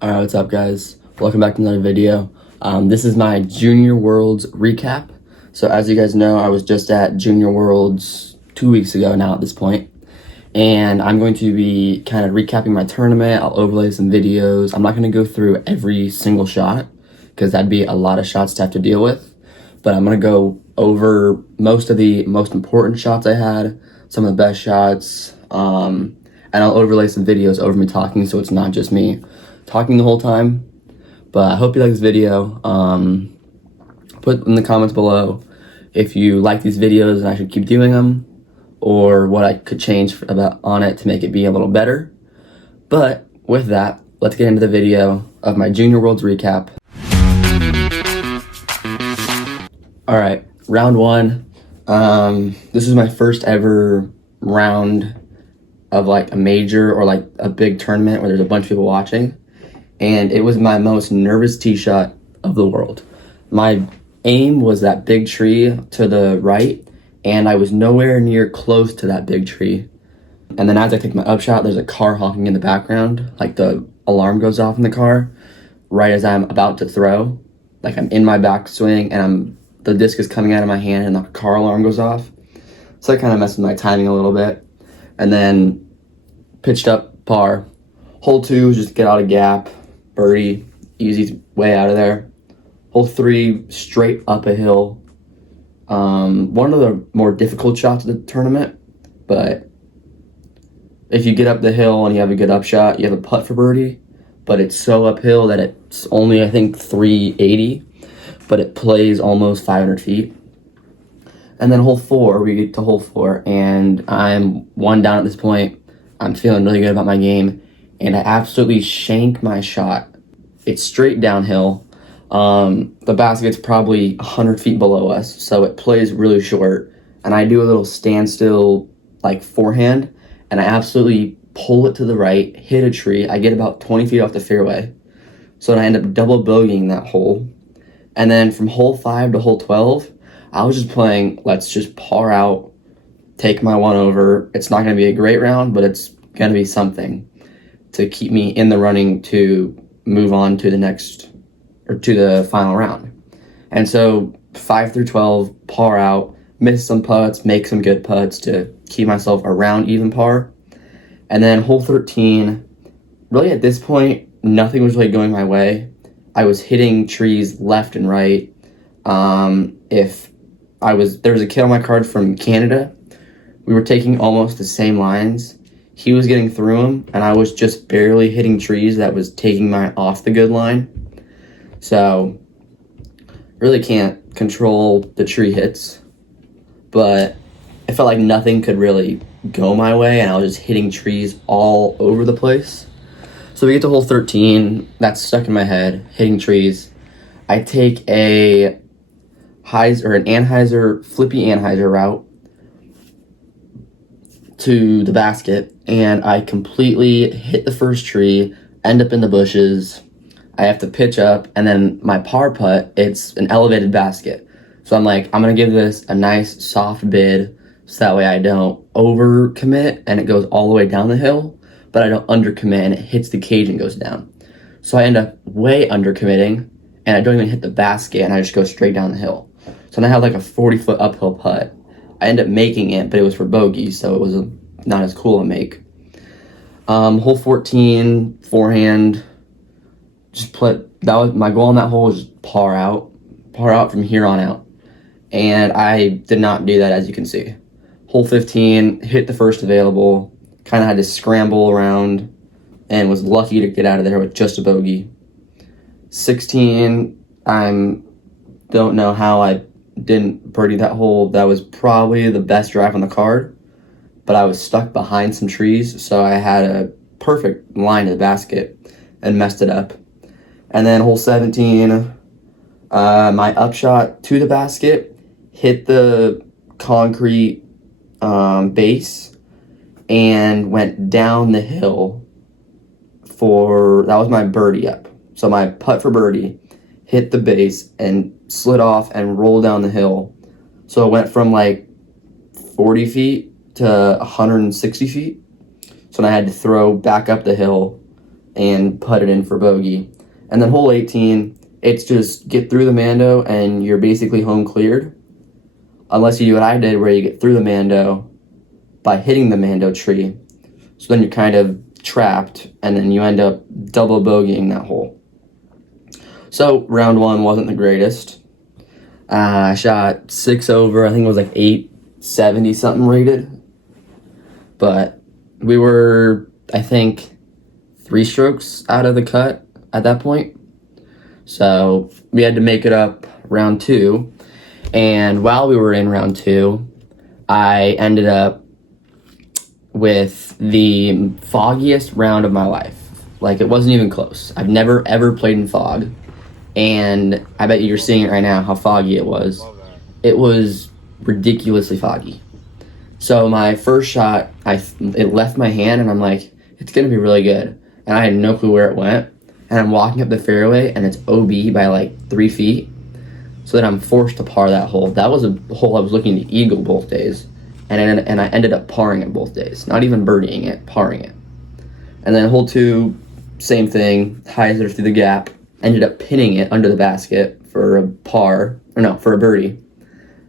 Alright, what's up guys? Welcome back to another video. This is my Junior Worlds recap. So as you guys know, I was just at Junior Worlds 2 weeks ago now at this point. And I'm going to be kind of recapping my tournament. I'll overlay some videos. I'm not going to go through every single shot because that'd be a lot of shots to have to deal with. But I'm going to go over most of the most important shots I had, some of the best shots, and I'll overlay some videos over me talking so it's not just me talking the whole time. But I hope you like this video. Put in the comments below if you like these videos and I should keep doing them, or what I could change on it to make it be a little better. But with that, let's get into the video of my Junior Worlds recap. Alright, round one. This is my first ever round of like a major or like a big tournament where there's a bunch of people watching. And it was my most nervous tee shot of the world. My aim was that big tree to the right, and I was nowhere near close to that big tree. And then as I take my upshot, there's a car honking in the background, like the alarm goes off in the car right as I'm about to throw. Like I'm in my backswing and the disc is coming out of my hand and the car alarm goes off. So that kind of messed with my timing a little bit. And then pitched up par. Hole 2 was just get out of gap. Birdie, easy way out of there. Hole 3, straight up a hill. One of the more difficult shots of the tournament, but if you get up the hill and you have a good upshot, you have a putt for birdie, but it's so uphill that it's only, I think, 380, but it plays almost 500 feet. And then hole 4, we get to hole 4, and I'm one down at this point. I'm feeling really good about my game, and I absolutely shank my shot. It's straight downhill. The basket's probably 100 feet below us, so it plays really short. And I do a little standstill, like forehand, and I absolutely pull it to the right, hit a tree. I get about 20 feet off the fairway. So then I end up double bogeying that hole. And then from hole 5 to hole 12, I was just playing, let's just par out, take my one over. It's not going to be a great round, but it's going to be something to keep me in the running to move on to the next, or to the final round. And so 5 through 12, par out, miss some putts, make some good putts to keep myself around even par. And then hole 13, really at this point, nothing was really going my way. I was hitting trees left and right. There was a kid on my card from Canada. We were taking almost the same lines. He was getting through them, and I was just barely hitting trees that was taking mine off the good line. So, really can't control the tree hits, but it felt like nothing could really go my way, and I was just hitting trees all over the place. So we get to hole 13, that's stuck in my head, hitting trees. I take an Anheuser, flippy Anheuser route to the basket, and I completely hit the first tree, end up in the bushes. I have to pitch up, and then my par putt, it's an elevated basket. So I'm like, I'm going to give this a nice soft bid so that way I don't overcommit and it goes all the way down the hill, but I don't undercommit and it hits the cage and goes down. So I end up way undercommitting, and I don't even hit the basket, and I just go straight down the hill. So then I have like a 40-foot uphill putt. I ended up making it, but it was for bogey, so it was not as cool a make. Hole 14, forehand, that was my goal on that hole, was par out from here on out. And I did not do that, as you can see. Hole 15, hit the first available, kind of had to scramble around, and was lucky to get out of there with just a bogey. 16, don't know how I didn't birdie that hole. That was probably the best drive on the card, but I was stuck behind some trees, so I had a perfect line to the basket and messed it up. And then hole 17, my upshot to the basket hit the concrete base and went down the hill that was my birdie up. So my putt for birdie hit the base and slid off and rolled down the hill. So it went from like 40 feet to 160 feet. So then I had to throw back up the hill and put it in for bogey. And then hole 18, it's just get through the Mando and you're basically home cleared. Unless you do what I did, where you get through the Mando by hitting the Mando tree. So then you're kind of trapped, and then you end up double bogeying that hole. So round 1 wasn't the greatest. I shot 6 over, I think it was like 870 something rated. But we were, I think, 3 strokes out of the cut at that point. So we had to make it up round 2. And while we were in round 2, I ended up with the foggiest round of my life. Like, it wasn't even close. I've never ever played in fog. And I bet you're seeing it right now, how foggy it was. It was ridiculously foggy. So my first shot, it left my hand, and I'm like, it's going to be really good. And I had no clue where it went. And I'm walking up the fairway, and it's OB by like 3 feet. So then I'm forced to par that hole. That was a hole I was looking to eagle both days. And I ended up parring it both days. Not even birdieing it, parring it. And then hole 2, same thing, hyzer through the gap. Ended up pinning it under the basket for a for a birdie.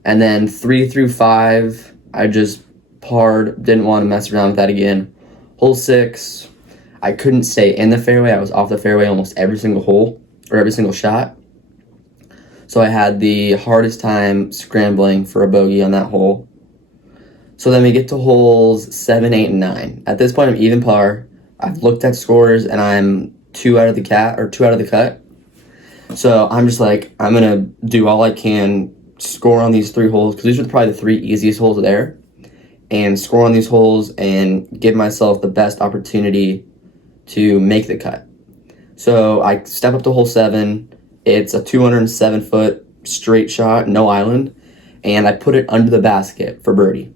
And then 3 through 5, I just parred, didn't want to mess around with that again. Hole 6, I couldn't stay in the fairway. I was off the fairway almost every single hole, or every single shot. So I had the hardest time scrambling for a bogey on that hole. So then we get to holes 7, 8, and 9. At this point, I'm even par. I've looked at scores, and I'm 2 out of the cut. So I'm just like, I'm going to do all I can, score on these 3 holes, because these are probably the 3 easiest holes there, and score on these holes and give myself the best opportunity to make the cut. So I step up to hole 7. It's a 207-foot straight shot, no island, and I put it under the basket for birdie.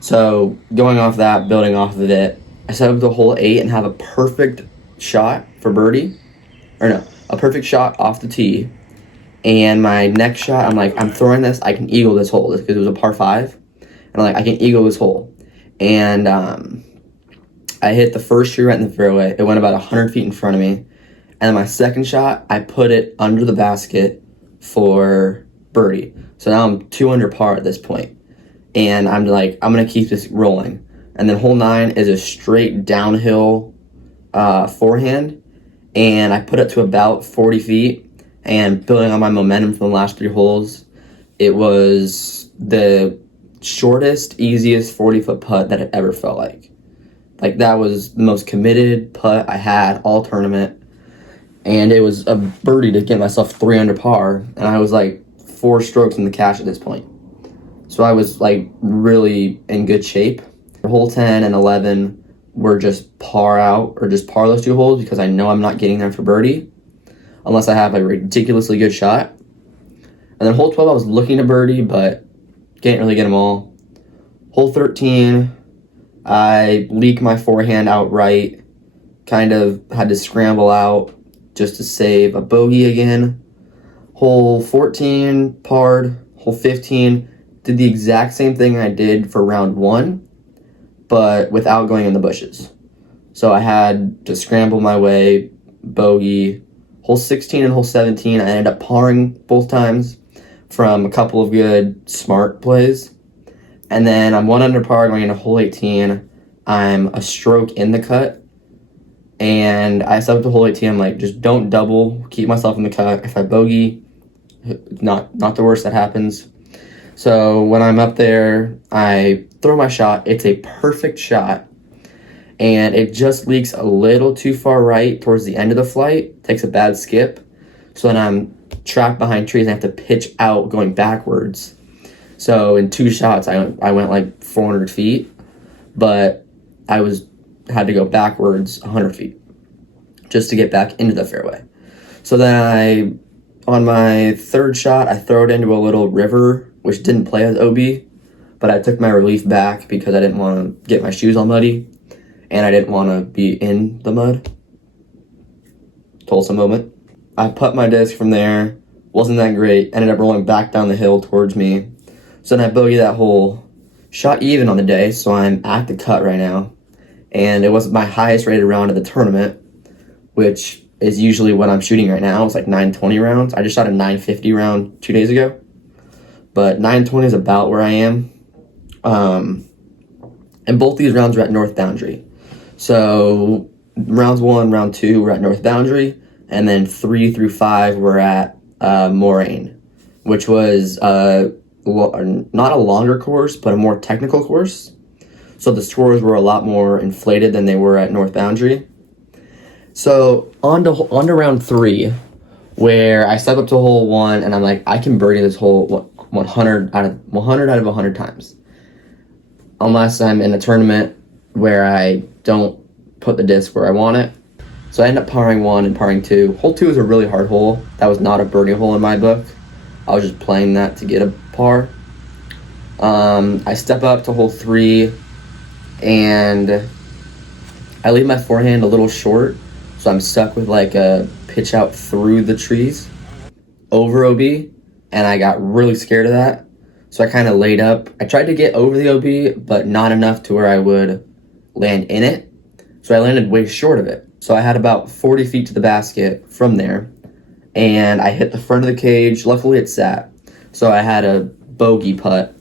So going off that, building off of it, I set up to hole 8 and have a perfect shot for birdie. A perfect shot off the tee. And my next shot, I'm like, I'm throwing this, I can eagle this hole, because it was a par 5. And I'm like, I can eagle this hole. And I hit the first tree right in the fairway. It went about 100 feet in front of me. And then my second shot, I put it under the basket for birdie. So now I'm 2 under par at this point. And I'm like, I'm going to keep this rolling. And then hole 9 is a straight downhill forehand. And I put it to about 40 feet. And building on my momentum from the last 3 holes, it was the shortest, easiest 40-foot putt that it ever felt like. Like, that was the most committed putt I had all tournament. And it was a birdie to get myself 3 under par. And I was like 4 strokes in the cash at this point. So I was like really in good shape. Hole 10 and 11 were just par out, or just par those 2 holes, because I know I'm not getting there for birdie unless I have a ridiculously good shot. And then hole 12, I was looking to birdie, but can't really get them all. Hole 13, I leaked my forehand outright. Kind of had to scramble out just to save a bogey again. Hole 14, parred. Hole 15, did the exact same thing I did for round 1, but without going in the bushes. So I had to scramble my way, bogey. Hole 16 and hole 17, I ended up parring both times from a couple of good smart plays. And then I'm 1 under par going into hole 18. I'm a stroke in the cut. And I set up to hole 18. I'm like, just don't double. Keep myself in the cut. If I bogey, not the worst that happens. So when I'm up there, I throw my shot. It's a perfect shot. And it just leaks a little too far right towards the end of the flight. Takes a bad skip. So then I'm trapped behind trees and I have to pitch out going backwards. So in 2 shots, I went like 400 feet. But I had to go backwards 100 feet just to get back into the fairway. So then on my 3rd shot, I throw it into a little river, which didn't play as OB, but I took my relief back because I didn't want to get my shoes all muddy, and I didn't want to be in the mud. Tulsa moment. I put my disc from there, wasn't that great, ended up rolling back down the hill towards me. So then I bogeyed that hole, shot even on the day, so I'm at the cut right now. And it was my highest rated round of the tournament, which is usually what I'm shooting right now. It's like 920 rounds. I just shot a 950 round 2 days ago, but 920 is about where I am. And both these rounds were at North Boundary. So rounds 1, round 2 were at North Boundary, and then 3 through 5 were at Moraine, which was not a longer course, but a more technical course. So the scores were a lot more inflated than they were at North Boundary. So on to round 3, where I step up to hole 1, and I'm like, I can birdie this hole 100 out of 100 times. Unless I'm in a tournament where I don't put the disc where I want it. So I end up parring 1 and parring 2. Hole 2 is a really hard hole. That was not a birdie hole in my book. I was just playing that to get a par. I step up to hole 3, and I leave my forehand a little short, so I'm stuck with like a pitch out through the trees over OB, and I got really scared of that. So I kind of laid up. I tried to get over the OB, but not enough to where I would land in it. So I landed way short of it. So I had about 40 feet to the basket from there, and I hit the front of the cage. Luckily it sat, so I had a bogey putt,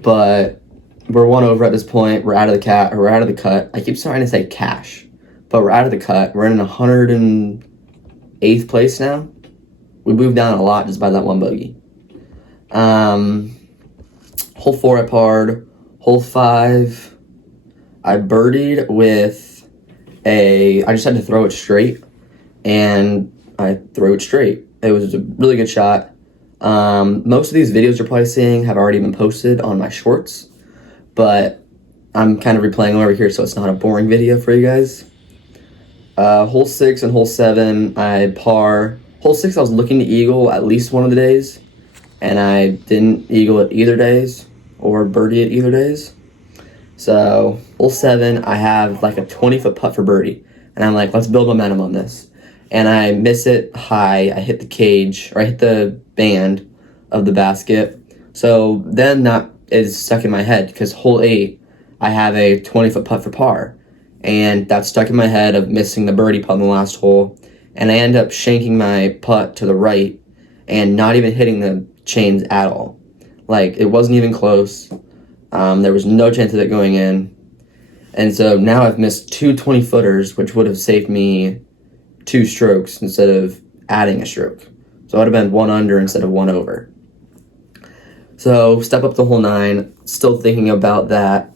but we're 1 over at this point. We're out of the cut. I keep trying to say cash, but we're out of the cut. We're in 108th place now. We moved down a lot just by that one bogey. Hole 4 I parred. Hole 5 I birdied with I just had to throw it straight, and I threw it straight. It was a really good shot. Most of these videos you're probably seeing have already been posted on my shorts, but I'm kind of replaying them over here so it's not a boring video for you guys. Hole 6 and hole 7 I par. Hole 6 I was looking to eagle at least one of the days, and I didn't eagle it either days or birdie it either days. So hole 7 I have like a 20-foot putt for birdie, and I'm like, let's build momentum on this. And I miss it high. I hit the cage, or I hit the band of the basket. So then that is stuck in my head, because hole 8 I have a 20-foot putt for par, and that's stuck in my head of missing the birdie putt on the last hole, and I end up shanking my putt to the right and not even hitting the chains at all. Like, it wasn't even close. There was no chance of it going in. And so now I've missed 2 20-footers, which would have saved me 2 strokes instead of adding a stroke. So it would have been 1 under instead of 1 over. So step up to hole 9, still thinking about that.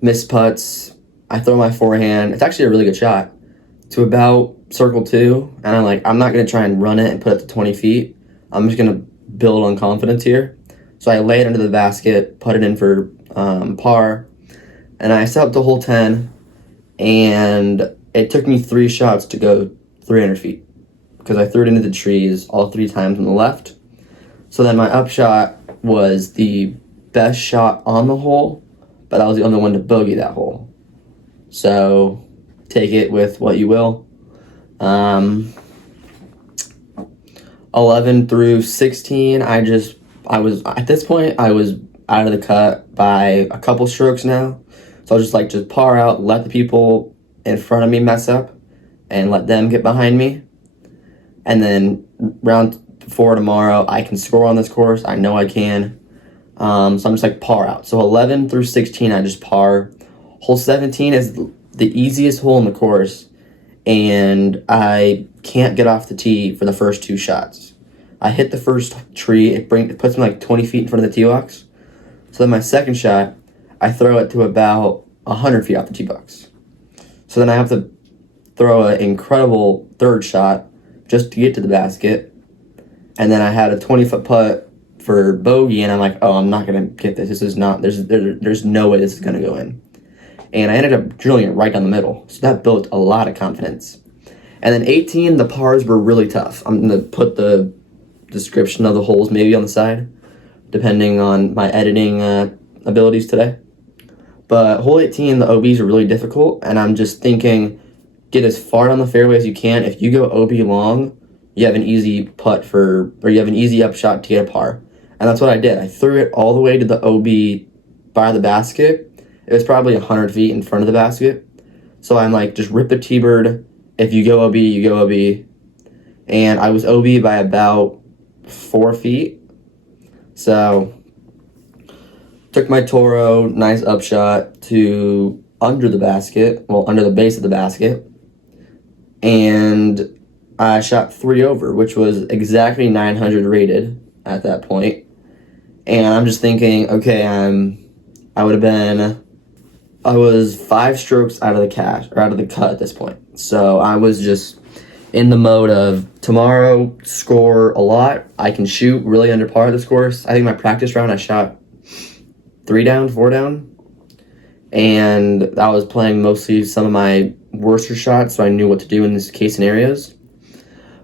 Missed putts. I throw my forehand. It's actually a really good shot to about circle 2. And I'm like, I'm not going to try and run it and put it to 20 feet. I'm just going to build on confidence here. So I lay it under the basket, put it in for par, and I set up to hole 10, and it took me 3 shots to go 300 feet because I threw it into the trees all 3 times on the left. So then my upshot was the best shot on the hole, but I was the only one to bogey that hole. So take it with what you will. 11 through 16, I was at this point, I was out of the cut by a couple strokes now. So I'll just par out, let the people in front of me mess up, and let them get behind me. And then round 4 tomorrow, I can score on this course. I know I can. So I'm just par out. So 11 through 16, I just par. Hole 17 is the easiest hole in the course, and I can't get off the tee for the first 2 shots. I hit the first tree. It puts me like 20 feet in front of the tee box. So then my second shot, I throw it to about 100 feet off the tee box. So then I have to throw an incredible third shot just to get to the basket. And then I had a 20-foot putt for bogey, and I'm like, oh, I'm not going to get this. This is not, there's no way this is going to go in. And I ended up drilling it right down the middle. So that built a lot of confidence. And then 18, the pars were really tough. I'm going to put the description of the holes maybe on the side, depending on my editing abilities today. But hole 18, the OBs are really difficult, and I'm just thinking, get as far down the fairway as you can. If you go OB long, you have an easy putt or you have an easy upshot to get a par. And that's what I did. I threw it all the way to the OB by the basket. It was probably 100 feet in front of the basket. So I'm like, just rip the T-bird if you go OB, you go OB. And I was OB by about 4 feet. So, took my Toro, nice upshot to under the basket, well, under the base of the basket. And I shot 3 over, which was exactly 900 rated at that point. And I'm just thinking, okay, I was 5 strokes out of the cut at this point. So I was just in the mode of tomorrow, score a lot. I can shoot really under par this course. I think my practice round I shot 3 down, 4 down. And I was playing mostly some of my worser shots, so I knew what to do in these case scenarios.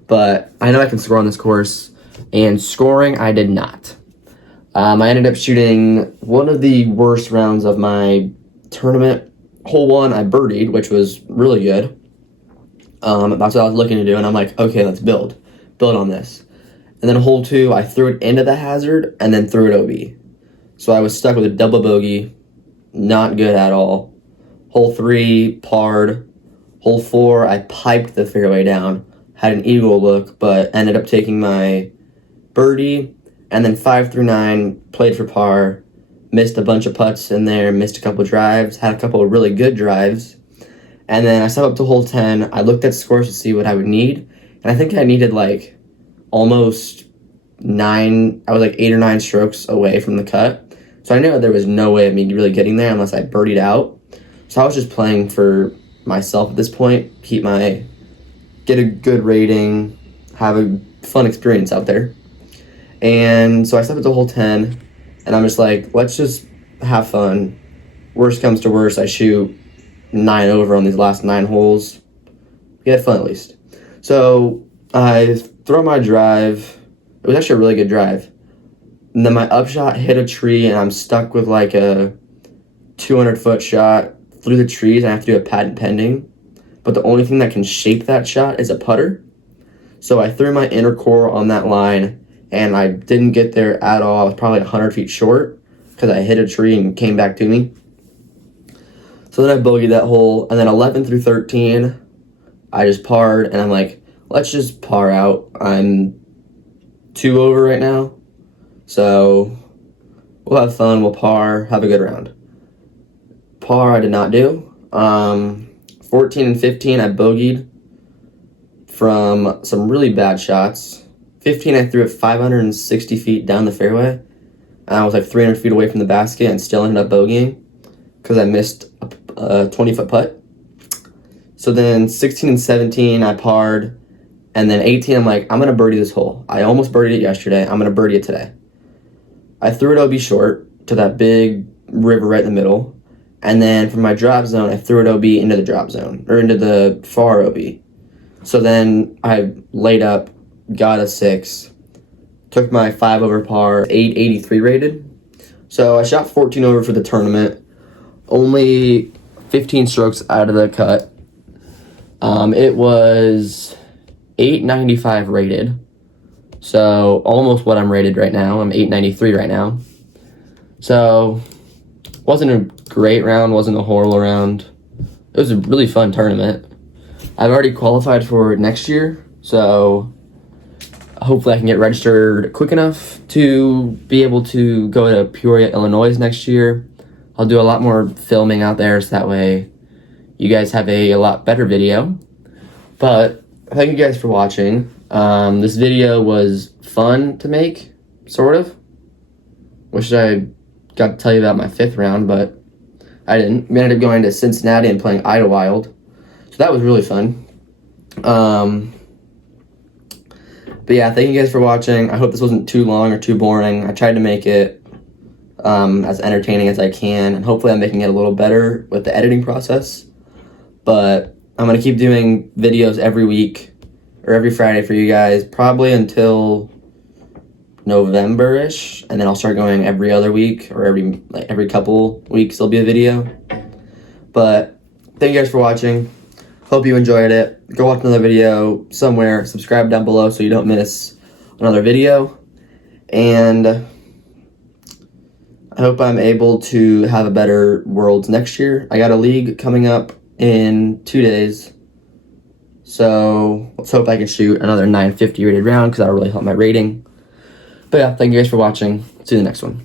But I know I can score on this course, and scoring, I did not. I ended up shooting one of the worst rounds of my tournament. Hole 1, I birdied, which was really good. That's what I was looking to do, and I'm like, okay, let's build on this. And then hole 2, I threw it into the hazard, and then threw it OB. So I was stuck with a double bogey, not good at all. Hole 3, parred. Hole 4, I piped the fairway down, had an eagle look, but ended up taking my birdie. And then 5 through 9, played for par, missed a bunch of putts in there, missed a couple drives, had a couple of really good drives. And then I stepped up to hole 10. I looked at scores to see what I would need. And I think I needed like almost 9, I was like 8 or 9 strokes away from the cut. So I knew there was no way of me really getting there unless I birdied out. So I was just playing for myself at this point, get a good rating, have a fun experience out there. And so I stepped up to hole 10, and I'm just like, let's just have fun. Worst comes to worst, I shoot 9 over on these last 9 holes. We had fun at least. So I throw my drive. It was actually a really good drive. And then my upshot hit a tree, and I'm stuck with like a 200-foot shot through the trees, and I have to do a patent pending. But the only thing that can shape that shot is a putter. So I threw my inner core on that line, and I didn't get there at all. I was probably 100 feet short because I hit a tree and came back to me. So then I bogeyed that hole, and then 11 through 13, I just parred, and I'm like, let's just par out. I'm 2 over right now. So we'll have fun, we'll par, have a good round. Par I did not do. 14 and 15 I bogeyed from some really bad shots. 15 I threw it 560 feet down the fairway. And I was like 300 feet away from the basket and still ended up bogeying because I missed a 20-foot putt. So then 16 and 17 I parred. And then 18 I'm like, I'm going to birdie this hole. I almost birdied it yesterday. I'm going to birdie it today. I threw it OB short to that big river right in the middle. And then from my drop zone, I threw it OB into the drop zone, or into the far OB. So then I laid up, got a 6, took my 5 over par, 883 rated. So I shot 14 over for the tournament, only 15 strokes out of the cut. It was 895 rated. So almost what I'm rated right now. I'm 893 right now. So wasn't a great round, wasn't a horrible round. It was a really fun tournament. I've already qualified for next year, so hopefully I can get registered quick enough to be able to go to Peoria, Illinois next year. I'll do a lot more filming out there, so that way you guys have a lot better video. But thank you guys for watching. This video was fun to make, sort of. Wish I got to tell you about my 5th round, but I didn't. We ended up going to Cincinnati and playing Idlewild. So that was really fun. But yeah, thank you guys for watching. I hope this wasn't too long or too boring. I tried to make it as entertaining as I can, and hopefully I'm making it a little better with the editing process. But I'm going to keep doing videos every week or every Friday for you guys, probably until November-ish, and then I'll start going every other week, or every couple weeks there'll be a video. But thank you guys for watching. Hope you enjoyed it. Go watch another video somewhere. Subscribe down below so you don't miss another video. And I hope I'm able to have a better Worlds next year. I got a league coming up in 2 days. So let's hope I can shoot another 950 rated round because that'll really help my rating. But yeah, thank you guys for watching. See you in the next one.